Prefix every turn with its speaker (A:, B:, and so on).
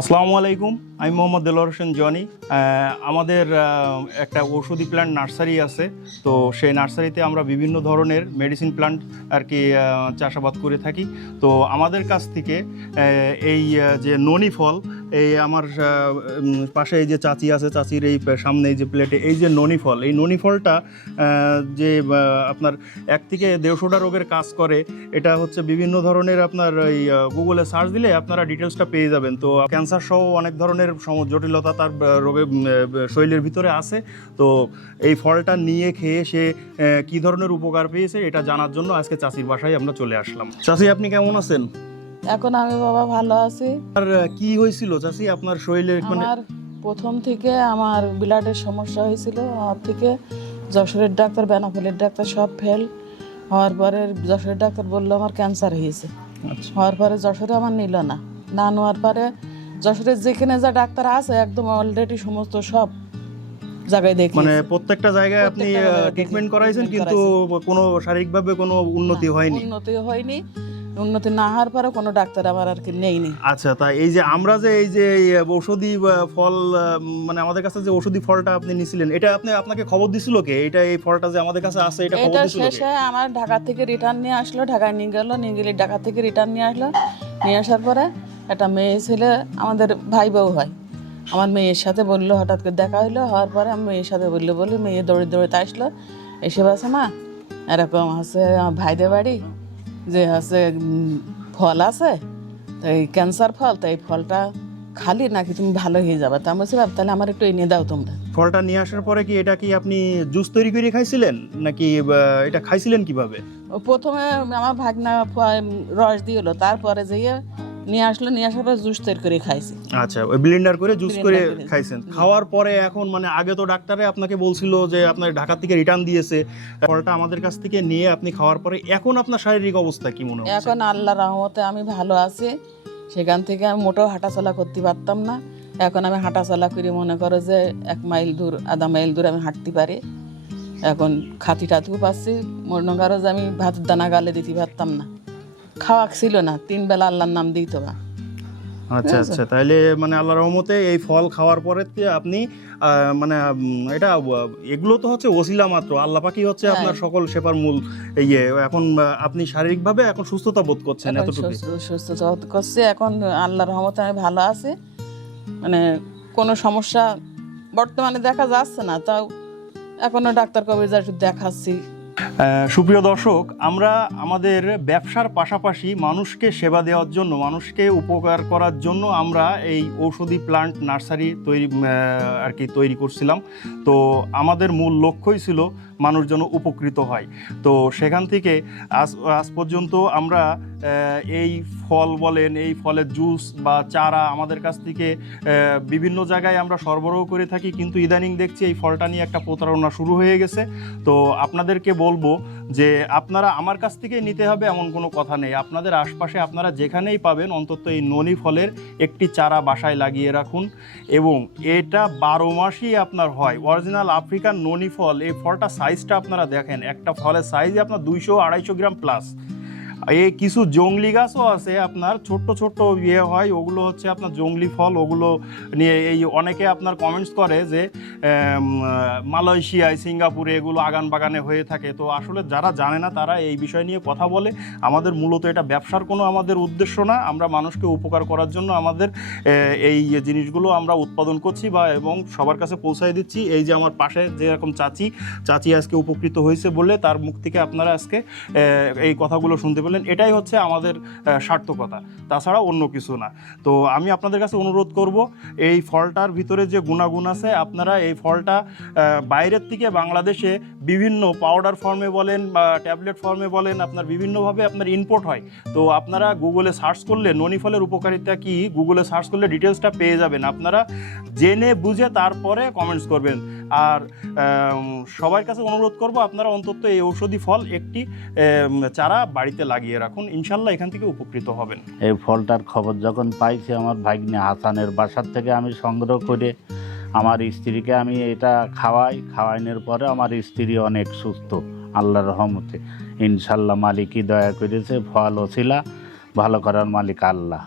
A: আসসালামু আলাইকুম, আমি মোহাম্মদ দেলোয়ার হোসেন জনি। আমাদের একটা ওষুধি প্ল্যান্ট নার্সারি আছে। তো সেই নার্সারিতে আমরা বিভিন্ন ধরনের মেডিসিন প্ল্যান্ট আর কি চাষাবাদ করে থাকি। তো আমাদের কাছ থেকে এই যে ননি ফল এই আমার পাশে এই যে চাচি আছে, চাচির এই সামনে এই যে প্লেটে এই যে ননি ফল, এই ননি ফলটা যে আপনার এক থেকে দেড়শোটা রোগের কাজ করে, এটা হচ্ছে বিভিন্ন ধরনের আপনার এই গুগলে সার্চ দিলে আপনারা ডিটেলসটা পেয়ে যাবেন। তো ক্যান্সার সহ অনেক ধরনের জটিলতা তার রোগে শরীরের ভিতরে আছে। তো এই ফলটা নিয়ে খেয়ে সে কি ধরনের উপকার পেয়েছে, এটা জানার জন্য আজকে চাষির বাসায় আমরা চলে আসলাম। চাষি আপনি কেমন আছেন?
B: এখন আমি বাবা ভালো আছি।
A: আর কি হয়েছিল চাষি আপনার শরীরের মানে
B: আমার প্রথম থেকে আমার ব্লাডের সমস্যা হয়েছিল। আমার থেকে যশোরের ডাক্তার বেনাফলের ডাক্তার সব ফেল হওয়ার পরে যশোরের ডাক্তার বলল আমার ক্যান্সার হয়েছে।
A: আচ্ছা।
B: হওয়ার পরে যশোরে আমার নিল না। না নেওয়ার পরে যশোরের যেখানে যা ডাক্তার আছে একদম অলরেডি সমস্ত সব জায়গায় দেখি।
A: মানে প্রত্যেকটা জায়গায় আপনি ট্রিটমেন্ট করাইছেন কিন্তু কোনো শারীরিকভাবে কোনো উন্নতি হয়নি।
B: উন্নতি হয়নি। উন্নতি না হওয়ার পরে কোনো ডাক্তার আমার আর কি নেইনি
A: আচ্ছা তা এই যে আমরা যে এই যে ঔষধি ফল মানে আমাদের কাছে যে ঔষধি ফলটা আপনি নিছিলেন এটা আপনি আপনাকে খবর দিছিল কে? এটা এই ফলটা যে আমাদের কাছে আছে এটা খবর দিছিল
B: শেষে আমার ঢাকা থেকে রিটার্ন নিয়ে আসলো ঢাকায় নিয়ে গেলো নিয়ে গেলে ঢাকা থেকে রিটার্ন নিয়ে আসলো। নিয়ে আসার পরে একটা মেয়ে ছেলে আমাদের ভাই বউ হয়। আমার মেয়ের সাথে বলল হঠাৎ করে দেখা হইল হওয়ার পরে আমি মেয়ের সাথে বলল বলি মেয়ে দৌড়ে দৌড়ে আসলো। এসে বসে মা এরকম হচ্ছে আমার ভাইদের বাড়ি যে হচ্ছে ফল আছে তো এই ক্যান্সার ফল তো এই ফলটা খালি নাকি তুমি ভালো হয়ে যাবে? তা আমি ভাব তাহলে আমার একটু এনে দাও তোমরা।
A: ফলটা নিয়ে আসার পরে কি এটা কি আপনি জুস তৈরি করে খাইছিলেন? নাকি এটা খাইছিলেন কীভাবে?
B: প্রথমে আমার ভাগনা রস দিয়ে হলো তারপরে যেয়ে নিয়ে আসলো নিয়ে আসার পরে জুস তৈরি করে খাইছি।
A: আচ্ছা ওই ব্লেন্ডার করে জুস করে খাইছেন। খাওয়ার পরে এখন মানে আগে তো ডাক্তারে আপনাকে বলছিল যে আপনার ঢাকা থেকে রিটার্ন দিয়েছে ফলটা আমাদের কাছ থেকে নিয়ে আপনি খাওয়ার পরে এখন আপনার শারীরিক অবস্থা কি মনে হচ্ছে?
B: এখন আল্লাহ রহমতে আমি ভালো আছি। সেখান থেকে আমি মোটেও হাঁটাচলা করতে পারতাম না। এখন আমি হাঁটাচলা করি মনে করো যে এক মাইল দূর আধা মাইল দূর আমি হাঁটতে পারি। এখন খাতি টাতিও পাচ্ছি। মনে করো যে আমি ভাত দানা গালে দিতে পারতাম না। খাওয়া ছিল না তিন বেলা আল্লাহর নাম দিত না।
A: আচ্ছা আচ্ছা তাহলে মানে আল্লাহর রহমতে এই ফল খাওয়ার পরে আপনি মানে এটা এগুলো তো হচ্ছে ওসিলা মাত্র আল্লাহ পাকি হচ্ছে
B: হ্যাঁ।
A: আপনার সকল সেবার মূল ইয়ে। এখন আপনি শারীরিকভাবে এখন সুস্থতা বোধ করছেন এতটুকু
B: সুস্থ- সুস্থতা বোধ করছি এখন আল্লাহর রহমতে আমি ভালো আছি। মানে কোনো সমস্যা বর্তমানে দেখা যাচ্ছে না তাও এখনও ডাক্তার কবে যা একটু দেখাচ্ছি।
A: সুপ্রিয় দর্শক, আমরা আমাদের ব্যবসার পাশাপাশি মানুষকে সেবা দেওয়ার জন্য, মানুষকে উপকার করার জন্য আমরা এই ঔষধি প্লান্ট নার্সারি তৈরি আর কি তৈরি করছিলাম। তো আমাদের মূল লক্ষ্যই ছিল মানুষ যেন উপকৃত হয়। তো সেখান থেকে আজ আজ পর্যন্ত আমরা এই ফল বলেন, এই ফলের জুস বা চারা আমাদের কাছ থেকে বিভিন্ন জায়গায় আমরা সরবরাহ করে থাকি, কিন্তু ইদানিং দেখছি এই ফলটা নিয়ে একটা প্রতারণা শুরু হয়ে গেছে। তো আপনাদেরকে বলব যে আপনারা আমার কাছ থেকেই নিতে হবে এমন কোনো কথা নেই। আপনাদের আশপাশে আপনারা যেখানেই পাবেন অন্তত এই ননি ফলের একটি চারা বাসায় লাগিয়ে রাখুন এবং এটা বারো মাসই আপনার হয়। অরিজিনাল আফ্রিকান ননি ফল, এই ফলটা সাইজটা আপনারা দেখেন। একটা ফলের সাইজ আপনার দুইশো আড়াইশো গ্রাম প্লাস এই কিছু জংলি গাছও আছে আপনার, ছোট্ট ছোট্ট ইয়ে হয়, ওগুলো হচ্ছে আপনার জংলি ফল, ওগুলো নিয়ে এই অনেকে আপনার কমেন্টস করে যে মালয়েশিয়ায় সিঙ্গাপুরে এগুলো আগান বাগানে হয়ে থাকে। তো আসলে যারা জানে না, তারা এই বিষয় নিয়ে কথা বলে। আমাদের মূলত এটা ব্যবসার কোনো আমাদের উদ্দেশ্য না। আমরা মানুষকে উপকার করার জন্য আমাদের এই জিনিসগুলো আমরা উৎপাদন করছি বা এবং সবার কাছে পৌঁছায় দিচ্ছি। এই যে আমার পাশে যেরকম চাচি চাচি আজকে উপকৃত হয়েছে বলে তার মুখ থেকে আপনারা আজকে এই কথাগুলো শুনতে পেলেন এটাই হচ্ছে আমাদের সার্থকতা, তাছাড়া অন্য কিছু না। তো আমি আপনাদের কাছে অনুরোধ করব, এই ফলটার ভিতরে যে গুণাগুণ আছে, আপনারা এই ফলটা বাইরের থেকে বাংলাদেশে বিভিন্ন পাউডার ফর্মে বলেন বা ট্যাবলেট ফর্মে বলেন, আপনার বিভিন্নভাবে আপনার ইনপোর্ট হয়। তো আপনারা গুগলে সার্চ করলে ননি ফলের উপকারিতা কি গুগলে সার্চ করলে ডিটেলসটা পেয়ে যাবেন। আপনারা জেনে বুঝে তারপরে কমেন্টস করবেন। আর সবার কাছে অনুরোধ করব, আপনারা অন্তত এই ঔষধি ফল একটি চারা বাড়িতে লাগিয়ে রাখুন, ইনশাল্লাহ এখান থেকে উপকৃত হবেন।
C: এই ফলটার খবর যখন পাইছি আমার ভাগ্নে হাসানের বাসার থেকে আমি সংগ্রহ করে আমার স্ত্রীকে আমি এটা খাওয়াই খাওয়াইনের পরে আমার স্ত্রী অনেক সুস্থ, আল্লাহর রহমতে। ইনশাল্লাহ মালিকই দয়া করেছে, ফল ওছিলা ভালো করার মালিক আল্লাহ।